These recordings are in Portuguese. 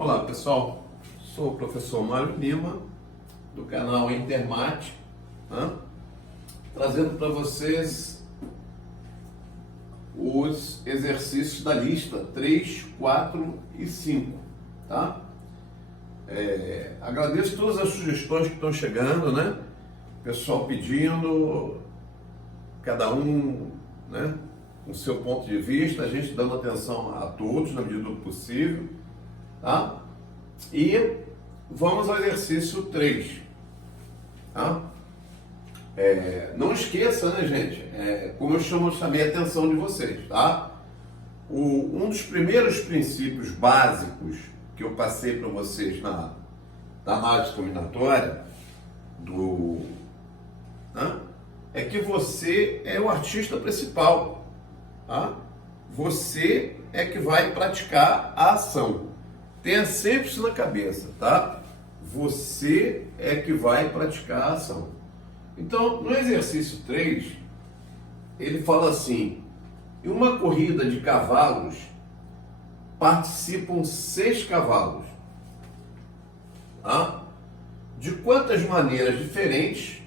Olá pessoal, sou o professor Mário Lima do canal Intermate, né? Trazendo para vocês os exercícios da lista 3, 4 e 5, tá? Agradeço todas as sugestões que estão chegando, né? Pessoal pedindo, cada um, né, com o seu ponto de vista, a gente dando atenção a todos na medida do possível, tá? E vamos ao exercício 3, tá? Não esqueça, né, gente, como eu chamei a atenção de vocês, tá? Um dos primeiros princípios básicos que eu passei para vocês na análise combinatória né, é que você é o artista principal, tá? Você é que vai praticar a ação. Tenha sempre isso na cabeça, tá? Você é que vai praticar a ação. Então, no exercício 3, ele fala assim: em uma corrida de cavalos, participam 6 cavalos. Tá? De quantas maneiras diferentes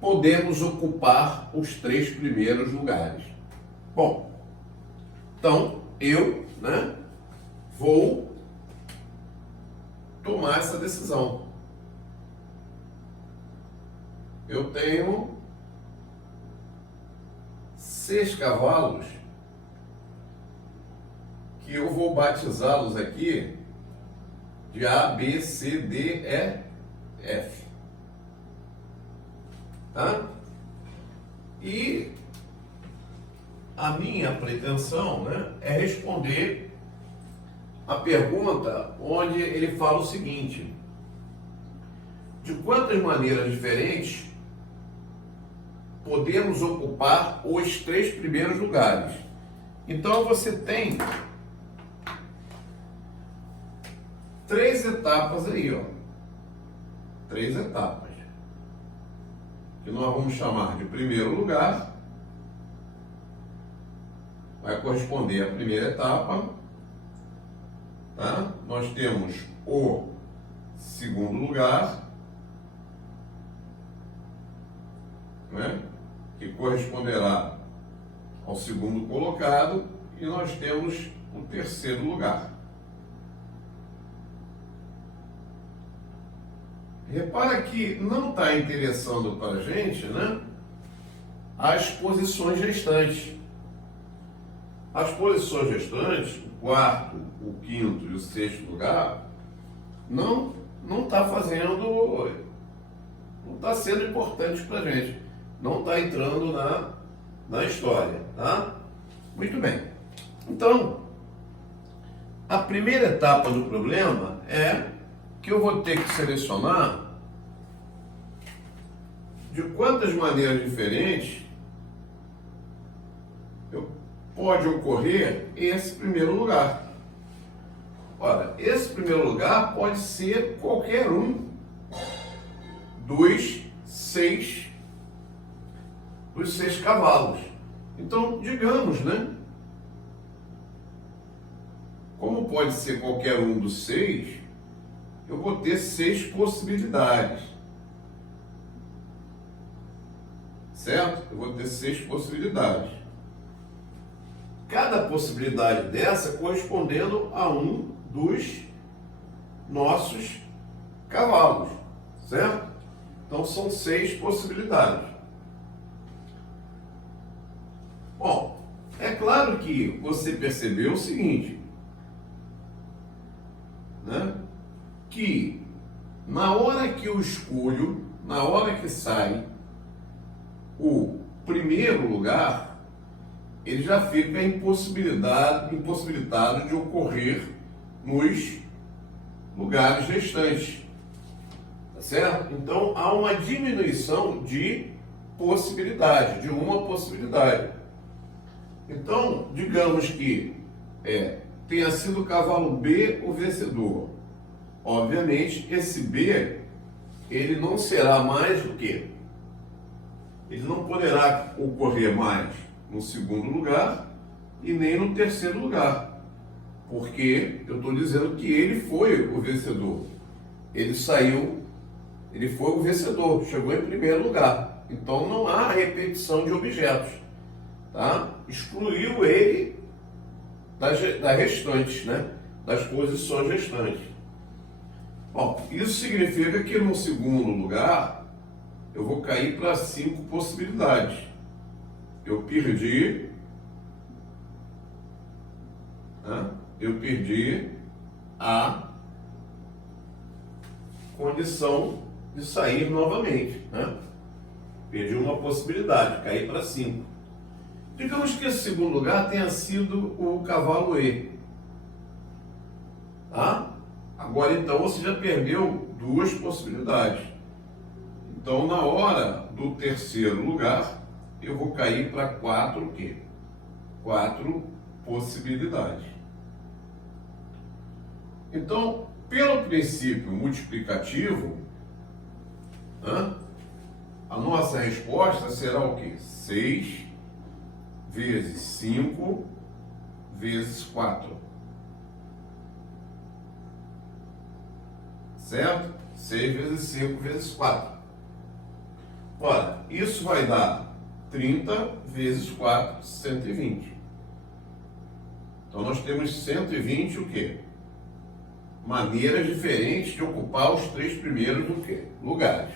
podemos ocupar os 3 primeiros lugares? Bom, então eu, né, vou tomar essa decisão. Eu tenho 6 cavalos que eu vou batizá-los aqui de A, B, C, D, E, F. Tá? E a minha pretensão, né, é responder a pergunta onde ele fala o seguinte: de quantas maneiras diferentes podemos ocupar os 3 primeiros lugares? Então você tem 3 etapas aí, ó. 3 etapas. Que nós vamos chamar de primeiro lugar. Vai corresponder à primeira etapa. Tá? Nós temos o segundo lugar, né, que corresponderá ao segundo colocado, e nós temos o terceiro lugar. Repara que não está interessando para a gente, né, as posições restantes. As posições restantes, o quarto, o quinto e o sexto lugar, não está fazendo, não está sendo importante para a gente, não está entrando na história, tá? Muito bem. Então, a primeira etapa do problema é que eu vou ter que selecionar de quantas maneiras diferentes pode ocorrer esse primeiro lugar. Ora, esse primeiro lugar pode ser qualquer um dos 6 cavalos. Então, digamos, né? Como pode ser qualquer um dos 6, eu vou ter 6 possibilidades. Certo? Eu vou ter 6 possibilidades. Cada possibilidade dessa correspondendo a um dos nossos cavalos, certo? Então são 6 possibilidades. Bom, é claro que você percebeu o seguinte, né? Que na hora que eu escolho, na hora que sai o primeiro lugar, ele já fica impossibilitado de ocorrer nos lugares restantes, tá certo? Então há uma diminuição de possibilidade, de uma possibilidade. Então, digamos que tenha sido o cavalo B o vencedor. Obviamente, esse B, ele não será mais o quê? Ele não poderá ocorrer mais no segundo lugar e nem no terceiro lugar. Porque eu estou dizendo que ele foi o vencedor. Ele saiu, ele foi o vencedor, chegou em primeiro lugar. Então não há repetição de objetos, tá? Excluiu ele das restantes, né? Das posições restantes. Bom, isso significa que no segundo lugar eu vou cair para 5 possibilidades. Eu perdi, né? Eu perdi a condição de sair novamente, né? Perdi uma possibilidade, caí para 5. Digamos que esse segundo lugar tenha sido o cavalo E. Tá? Agora então você já perdeu 2 possibilidades. Então na hora do terceiro lugar, eu vou cair para 4 o quê? 4 possibilidades. Então, pelo princípio multiplicativo, né, a nossa resposta será o quê? 6 vezes 5 vezes 4. Certo? 6 vezes 5 vezes 4. Ora, isso vai dar 30 vezes 4, 120. Então nós temos 120 o quê? Maneiras diferentes de ocupar os 3 primeiros do quê? Lugares.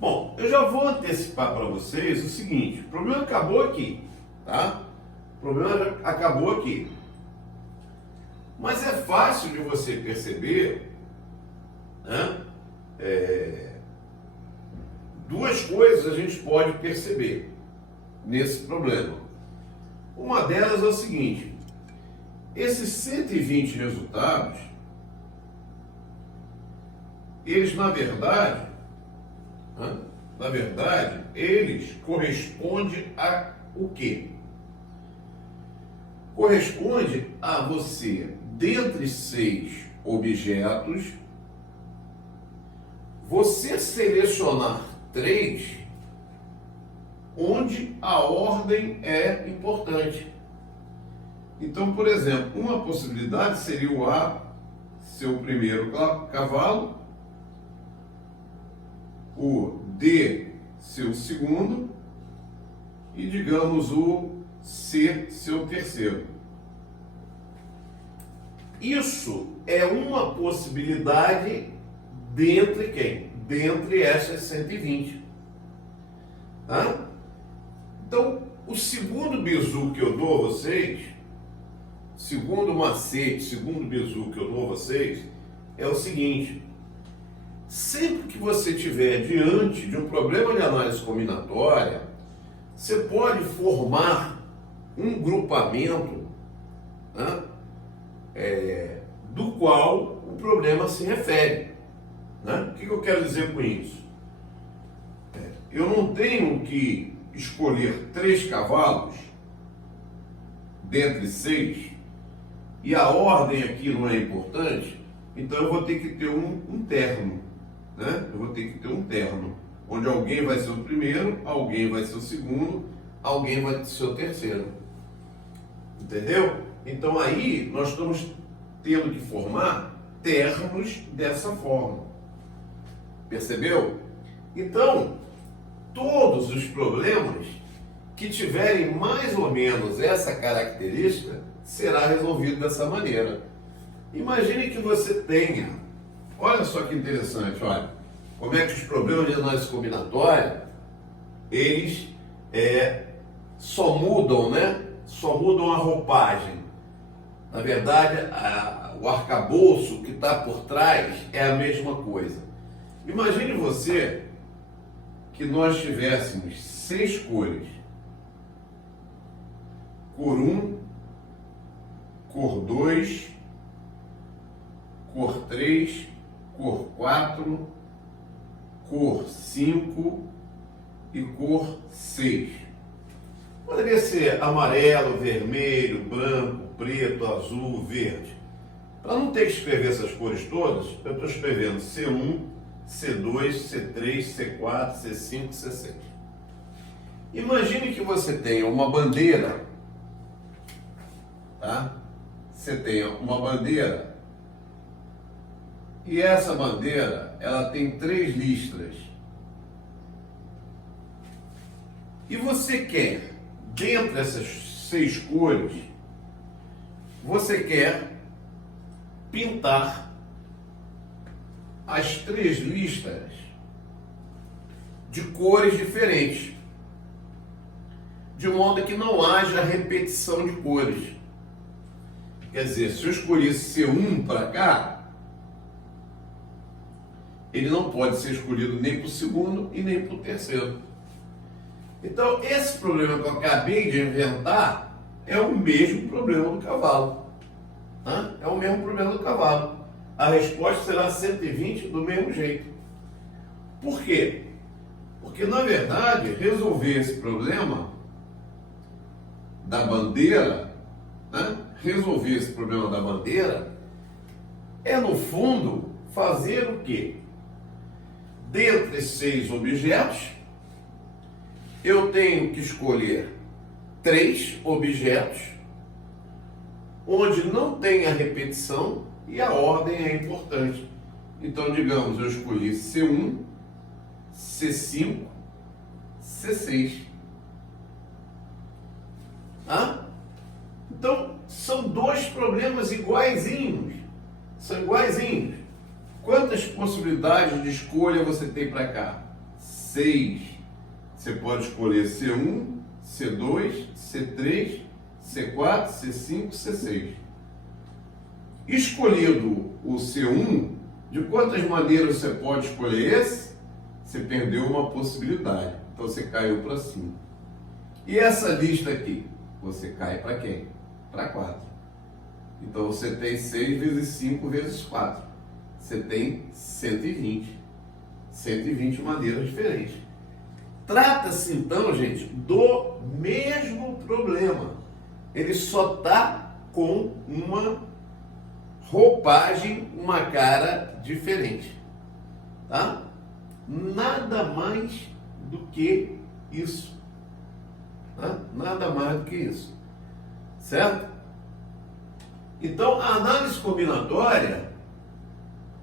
Bom, eu já vou antecipar para vocês o seguinte, o problema acabou aqui, tá? O problema já acabou aqui. Mas é fácil de você perceber, né? 2 coisas a gente pode perceber nesse problema. Uma delas é o seguinte, esses 120 resultados, eles na verdade, eles correspondem a o quê? Corresponde a você, dentre 6 objetos, você selecionar 3 onde a ordem é importante. Então, por exemplo, uma possibilidade seria o A ser o primeiro cavalo, o D ser o segundo e, digamos, o C ser o terceiro. Isso é uma possibilidade dentre quem? Dentre essas 120. Tá? Então, o segundo bizu que eu dou a vocês, segundo macete, segundo bizu que eu dou a vocês, é o seguinte: sempre que você estiver diante de um problema de análise combinatória, você pode formar um grupamento, né, do qual o problema se refere. Né? O que eu quero dizer com isso? Eu não tenho que escolher 3 cavalos dentre 6 e a ordem aqui não é importante, então eu vou ter que ter um terno. Né? Eu vou ter que ter um terno, onde alguém vai ser o primeiro, alguém vai ser o segundo, alguém vai ser o terceiro. Entendeu? Então aí nós estamos tendo que formar ternos dessa forma. Percebeu? Então, todos os problemas que tiverem mais ou menos essa característica será resolvido dessa maneira. Imagine que você tenha, olha só que interessante, olha, como é que os problemas de análise combinatória, eles só mudam, né? Só mudam a roupagem. Na verdade, o arcabouço que está por trás é a mesma coisa. Imagine você que nós tivéssemos 6 cores. Cor 1, cor 2, cor 3, cor 4, cor 5 e cor 6. Poderia ser amarelo, vermelho, branco, preto, azul, verde. Para não ter que escrever essas cores todas, eu estou escrevendo C1, C2, C3, C4, C5, C6. Imagine que você tenha uma bandeira, tá? você tenha uma bandeira e essa bandeira ela tem 3 listras. E você quer, dentro dessas 6 cores, você quer pintar as 3 listras de cores diferentes, de modo que não haja repetição de cores. Quer dizer, se eu escolher C1 para cá, ele não pode ser escolhido nem para o segundo e nem para o terceiro. Então, esse problema que eu acabei de inventar é o mesmo problema do cavalo. Tá? É o mesmo problema do cavalo. A resposta será 120 do mesmo jeito. Por quê? Porque, na verdade, resolver esse problema da bandeira, né? Resolver esse problema da bandeira é, no fundo, fazer o quê? Dentre 6 objetos, eu tenho que escolher 3 objetos onde não tem a repetição e a ordem é importante. Então, digamos, eu escolhi C1, C5, C6. Tá? Então, são 2 problemas iguaizinhos. São iguaizinhos. Quantas possibilidades de escolha você tem para cá? 6. Você pode escolher C1, C2, C3, C4, C5, C6. Escolhido o C1, de quantas maneiras você pode escolher esse? Você perdeu uma possibilidade. Então você caiu para 5. E essa lista aqui? Você cai para quem? Para 4. Então você tem 6 vezes 5 vezes 4. Você tem 120. 120 maneiras diferentes. Trata-se então, gente, do mesmo problema. Ele só está com uma roupagem, uma cara diferente. Tá? Nada mais do que isso. Tá? Nada mais do que isso. Certo? Então, a análise combinatória,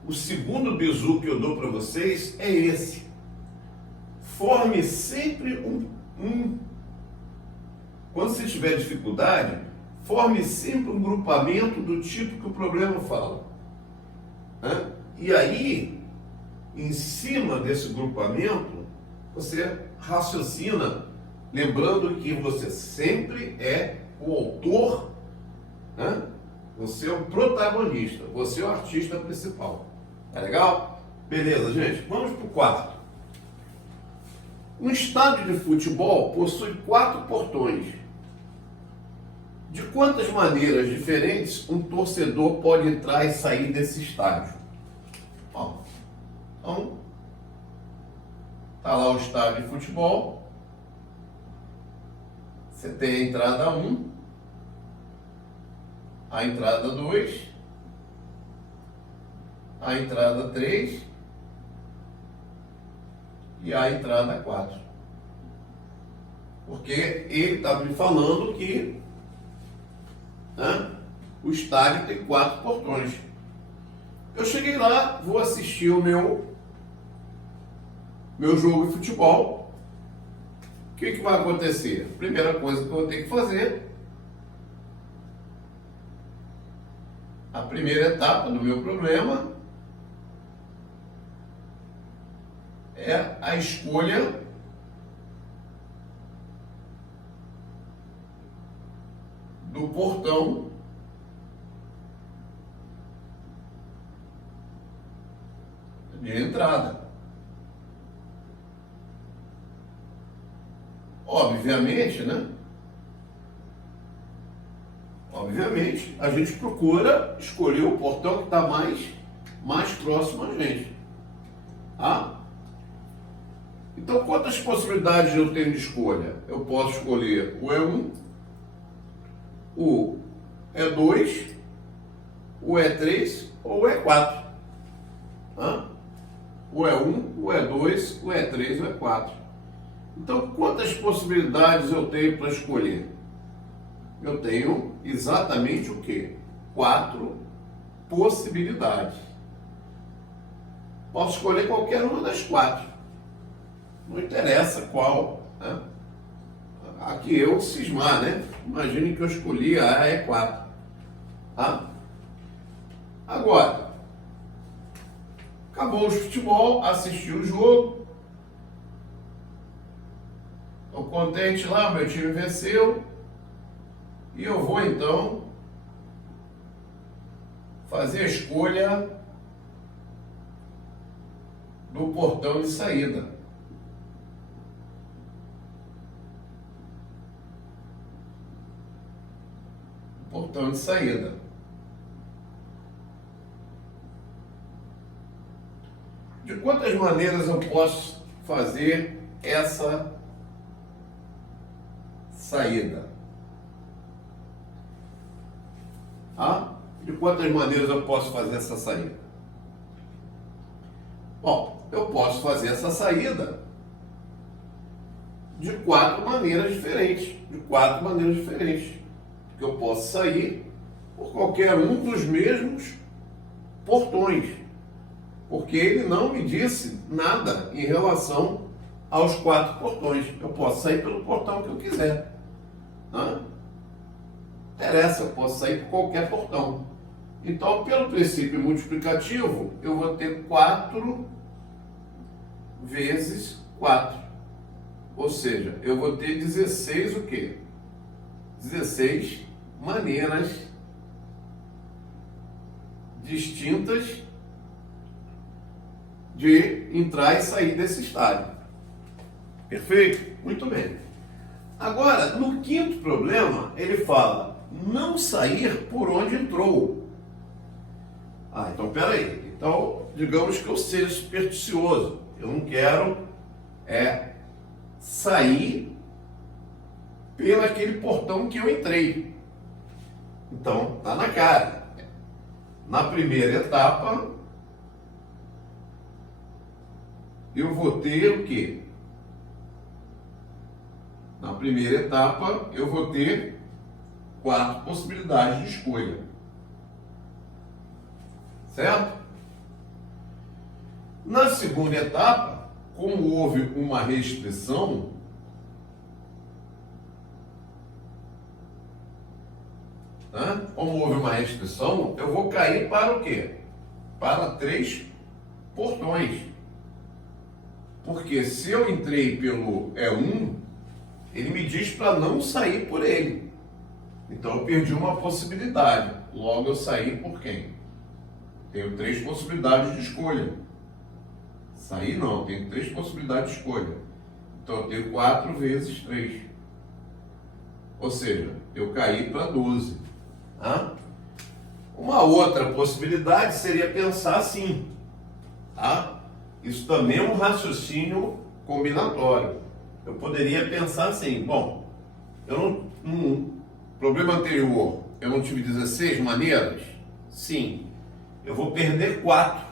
o segundo bizu que eu dou para vocês é esse. Forme sempre quando você tiver dificuldade, forme sempre um grupamento do tipo que o problema fala. Né? E aí, em cima desse grupamento, você raciocina, lembrando que você sempre é o autor, né? Você é o protagonista, você é o artista principal. Tá legal? Beleza, gente? Vamos para o 4. Um estádio de futebol possui 4 portões. De quantas maneiras diferentes um torcedor pode entrar e sair desse estádio? Ó, então, está lá o estádio de futebol. Você tem a entrada 1, a entrada 2, a entrada 3 e a entrada 4. Porque ele está me falando que, né, o estádio tem 4 portões. Eu cheguei lá, vou assistir o meu jogo de futebol. O que vai acontecer? Primeira coisa que eu vou ter que fazer, a primeira etapa do meu problema é a escolha do portão de entrada. Obviamente, né? Obviamente, a gente procura escolher o portão que está mais próximo a gente. Tá? Então, quantas possibilidades eu tenho de escolha? Eu posso escolher o E1, o E2, o E3 ou o E4. Tá? O E1, o E2, o E3 e o E4. Então, quantas possibilidades eu tenho para escolher? Eu tenho exatamente o quê? 4 possibilidades. Posso escolher qualquer uma das 4. Não interessa qual, né? Aqui eu cismar, né? Imagine que eu escolhi a E4. Tá? Agora, acabou o futebol, assisti o jogo. Estou contente lá, meu time venceu. E eu vou então fazer a escolha do portão de saída. Portão de saída. De quantas maneiras eu posso fazer essa saída? De quantas maneiras eu posso fazer essa saída? Bom, eu posso fazer essa saída de 4 maneiras diferentes. Que eu posso sair por qualquer um dos mesmos portões, porque ele não me disse nada em relação aos 4 portões. Eu posso sair pelo portão que eu quiser. Não interessa, eu posso sair por qualquer portão. Então, pelo princípio multiplicativo, eu vou ter 4 vezes 4. Ou seja, eu vou ter 16 o quê? 16 maneiras distintas de entrar e sair desse estádio. Perfeito? Muito bem. Agora, no quinto problema, ele fala não sair por onde entrou. Então peraí. Então, digamos que eu seja supersticioso. Eu não quero sair pelo aquele portão que eu entrei. Então, tá na cara. Na primeira etapa, eu vou ter o quê? Na primeira etapa, eu vou ter 4 possibilidades de escolha. Certo? Na segunda etapa, como houve uma restrição, eu vou cair para o quê? Para 3 portões. Porque se eu entrei pelo E1, ele me diz para não sair por ele. Então eu perdi uma possibilidade. Logo eu saí por quem? Tenho 3 possibilidades de escolha. Sair não, tenho 3 possibilidades de escolha. Então eu tenho 4 vezes 3. Ou seja, eu caí para 12. Uma outra possibilidade seria pensar assim. Isso também é um raciocínio combinatório. Eu poderia pensar assim, bom, no problema anterior, eu não tive 16 maneiras? Sim. Eu vou perder 4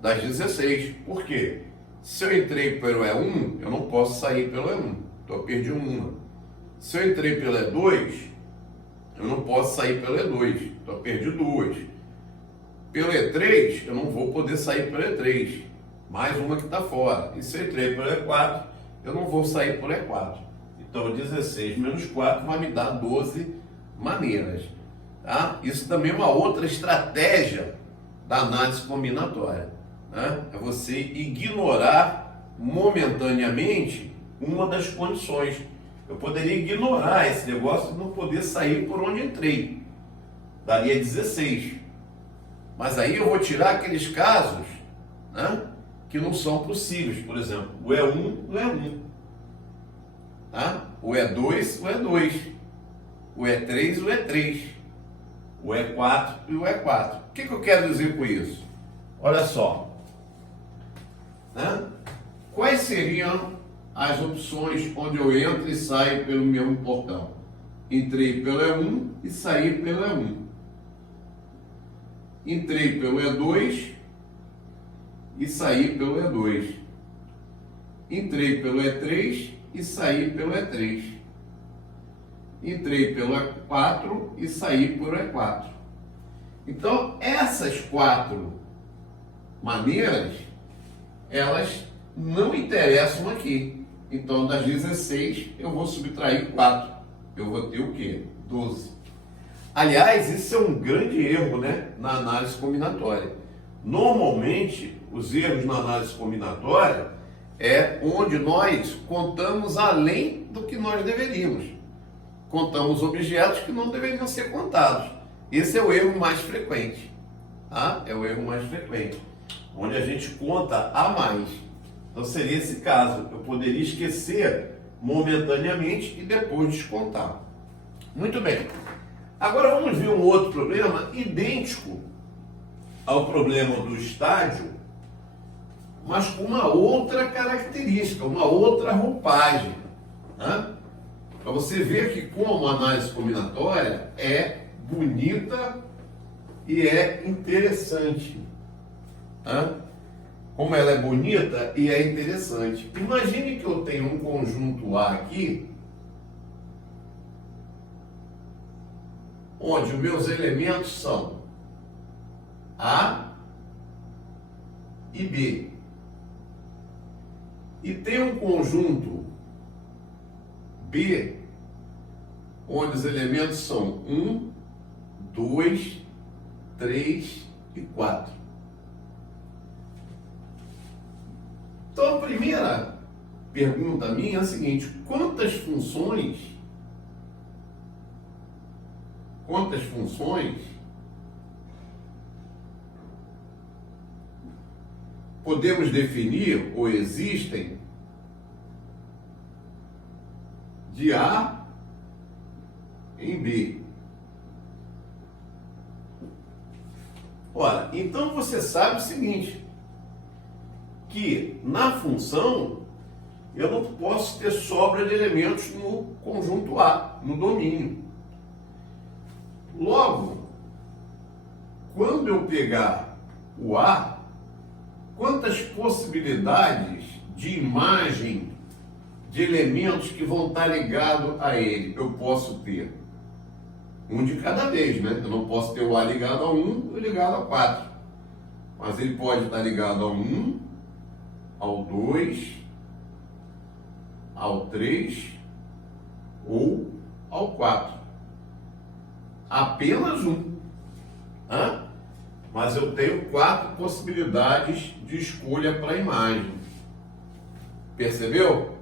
das 16. Por quê? Se eu entrei pelo E1, eu não posso sair pelo E1. Então eu perdi uma. Se eu entrei pelo E2, eu não posso sair pelo E2. Então eu perdi 2. Pelo E3, eu não vou poder sair pelo E3. Mais uma que está fora. E se eu entrei pelo E4, eu não vou sair por E4. Então 16 menos 4 vai me dar 12 maneiras. Isso também é uma outra estratégia da análise combinatória. É você ignorar momentaneamente uma das condições. Eu poderia ignorar esse negócio de não poder sair por onde entrei. Daria 16. Mas aí eu vou tirar aqueles casos que não são possíveis. Por exemplo, o E1, o E1. O E2, o E2. O E3, o E3. O E4 e o E4. O que eu quero dizer com isso? Olha só. Quais seriam as opções onde eu entro e saio pelo mesmo portão? Entrei pelo E1 e saí pelo E1. Entrei pelo E2 e saí pelo E2. Entrei pelo E3 e saí pelo E3. entrei pelo E4 e saí por E4. Então, essas 4 maneiras, elas não interessam aqui. Então, das 16, eu vou subtrair 4. Eu vou ter o quê? 12. Aliás, isso é um grande erro, né, na análise combinatória. Normalmente, os erros na análise combinatória é onde nós contamos além do que nós deveríamos. Contamos objetos que não deveriam ser contados. Esse é o erro mais frequente. Tá? É o erro mais frequente. Onde a gente conta a mais. Então seria esse caso. Eu poderia esquecer momentaneamente e depois descontar. Muito bem. Agora vamos ver um outro problema idêntico ao problema do estádio, mas com uma outra característica, uma outra roupagem. Né? Para você ver que como a análise combinatória é bonita e é interessante. Né? Como ela é bonita e é interessante. Imagine que eu tenho um conjunto A aqui, onde os meus elementos são A e B. E tem um conjunto B, onde os elementos são 1, 2, 3 e 4. Então a primeira pergunta minha é a seguinte: quantas funções podemos definir ou existem de A em B? Ora, então você sabe o seguinte, que na função eu não posso ter sobra de elementos no conjunto A, no domínio. Logo, quando eu pegar o A, quantas possibilidades de imagem de elementos que vão estar ligados a ele eu posso ter? Um de cada vez, né? Eu não posso ter o A ligado a 1 e ligado a 4. Mas ele pode estar ligado a 1, ao 2, ao 3 ou ao 4. Apenas um. Mas eu tenho 4 possibilidades de escolha para a imagem. Percebeu?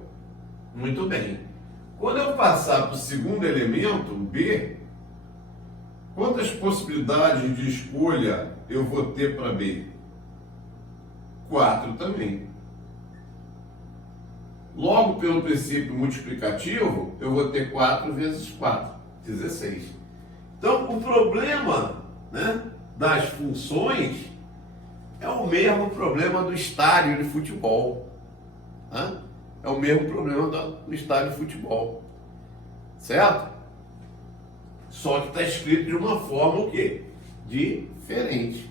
Muito bem. Quando eu passar para o segundo elemento, B, quantas possibilidades de escolha eu vou ter para B? 4 também. Logo, pelo princípio multiplicativo, eu vou ter 4 vezes 4, 16. Então, o problema, né, das funções é o mesmo problema do estádio de futebol. Né? É o mesmo problema do estádio de futebol. Certo? Só que está escrito de uma forma o quê? Diferente.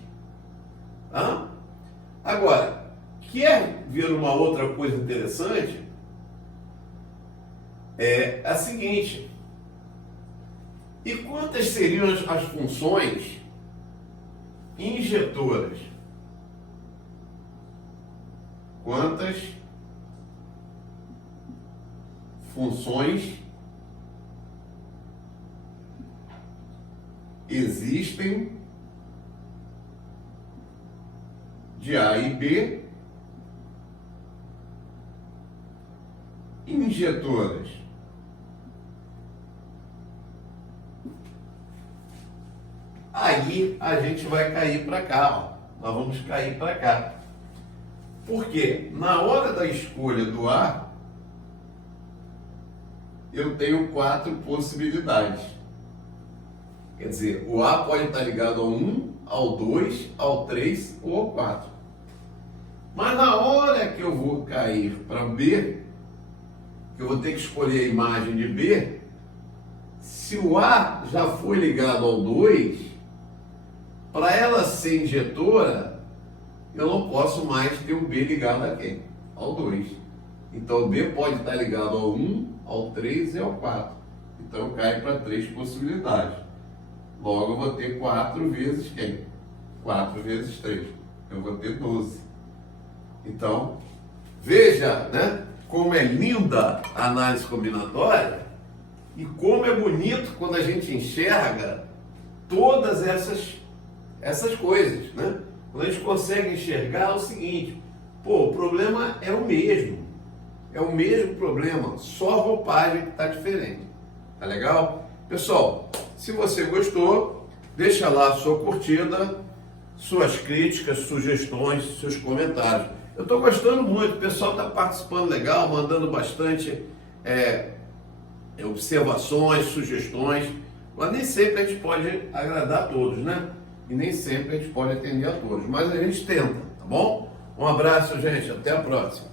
Agora, quer ver uma outra coisa interessante? É a seguinte: e quantas seriam as funções injetoras? Quantas funções existem de A e B injetoras? Aí a gente vai cair para cá, ó. Nós vamos cair para cá. Porque na hora da escolha do A, eu tenho 4 possibilidades. Quer dizer, o A pode estar ligado ao 1, ao 2, ao 3 ou ao 4. Mas na hora que eu vou cair para B, que eu vou ter que escolher a imagem de B, se o A já foi ligado ao 2, para ela ser injetora, eu não posso mais ter o B ligado a quem? Ao 2. Então o B pode estar ligado ao 1, ao 3 e ao 4. Então cai para 3 possibilidades. Logo eu vou ter 4 vezes quem? 4 vezes 3. Eu vou ter 12. Então, veja, né, como é linda a análise combinatória e como é bonito quando a gente enxerga todas essas coisas, né? Quando a gente consegue enxergar o seguinte, pô, o problema é o mesmo problema, só a roupagem que está diferente. Tá legal? Pessoal, se você gostou, deixa lá a sua curtida, suas críticas, sugestões, seus comentários. Eu estou gostando muito, o pessoal está participando legal, mandando bastante observações, sugestões, mas nem sempre a gente pode agradar a todos, né? E nem sempre a gente pode atender a todos, mas a gente tenta, tá bom? Um abraço, gente, até a próxima.